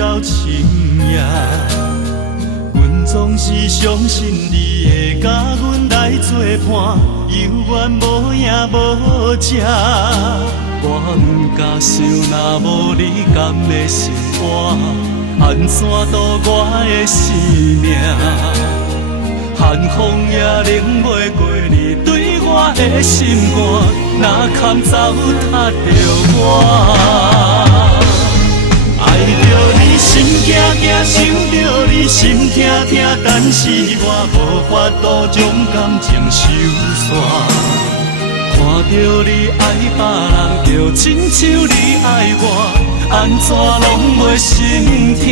到深夜。阮总是相信你会甲阮来作伴，有缘无影无食。我毋敢想，若无你甘的心肝，安怎度我的生命？寒风也冷袂过你对我的心肝，哪堪走踏着我？爱着你心惊惊，想着你心痛痛，但是我无法度将感情收煞。看着你爱别人，就亲像你爱我，安怎拢袂心痛？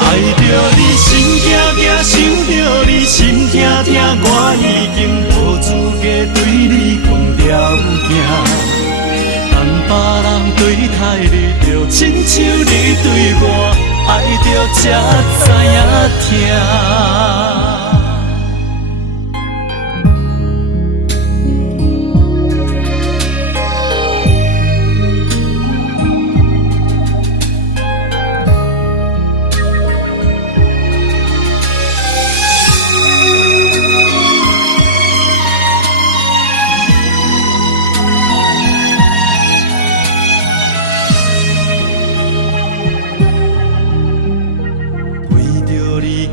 爱着你心惊惊，想着你心痛痛，我已经无资格对你讲条件。当别人对待你，就亲像你对我，爱着才知影疼。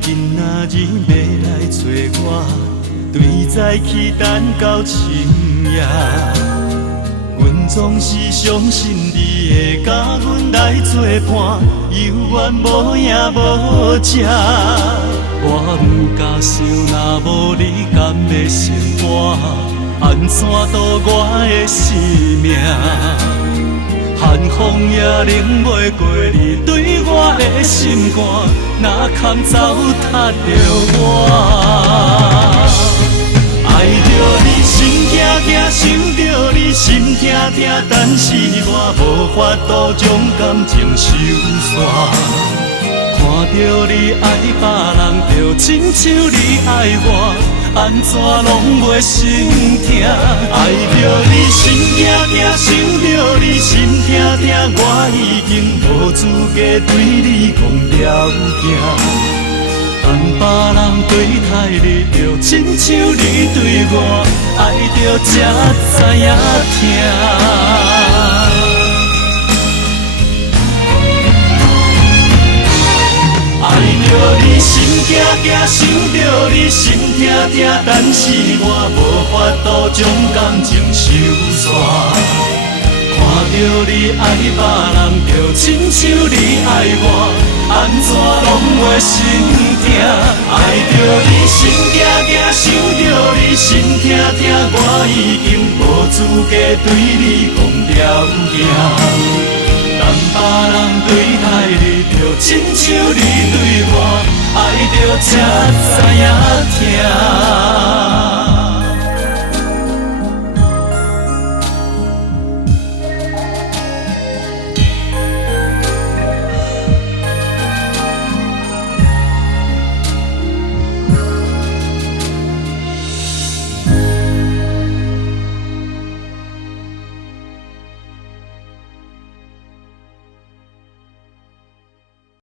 今仔日要来找我，对早起等到深夜。阮总是相信你会甲阮来作伴，有缘无影无食。我毋敢想，若无你甘的心肝，安怎度我的生命？寒风也冷袂过你对我的心肝，哪堪走踏着我？爱着你心惊惊，想着你心痛痛，但是我无法度将感情收煞。看着你爱别人，就亲像你爱我，安怎拢袂心痛？爱着你心惊惊，想着你心痛痛，我已经无资格对你讲条件。当别人对待你，就亲像你对我，爱着才知影疼。爱着你心惊惊，想着你心痛痛，但是我无法度将感情收煞。看着你爱别人，就亲像你爱我，安怎拢袂心痛？爱着你心惊惊，想着你心痛痛，我已经无资格对你讲条件。当别人对待你，就亲像你对我，爱着才知影疼。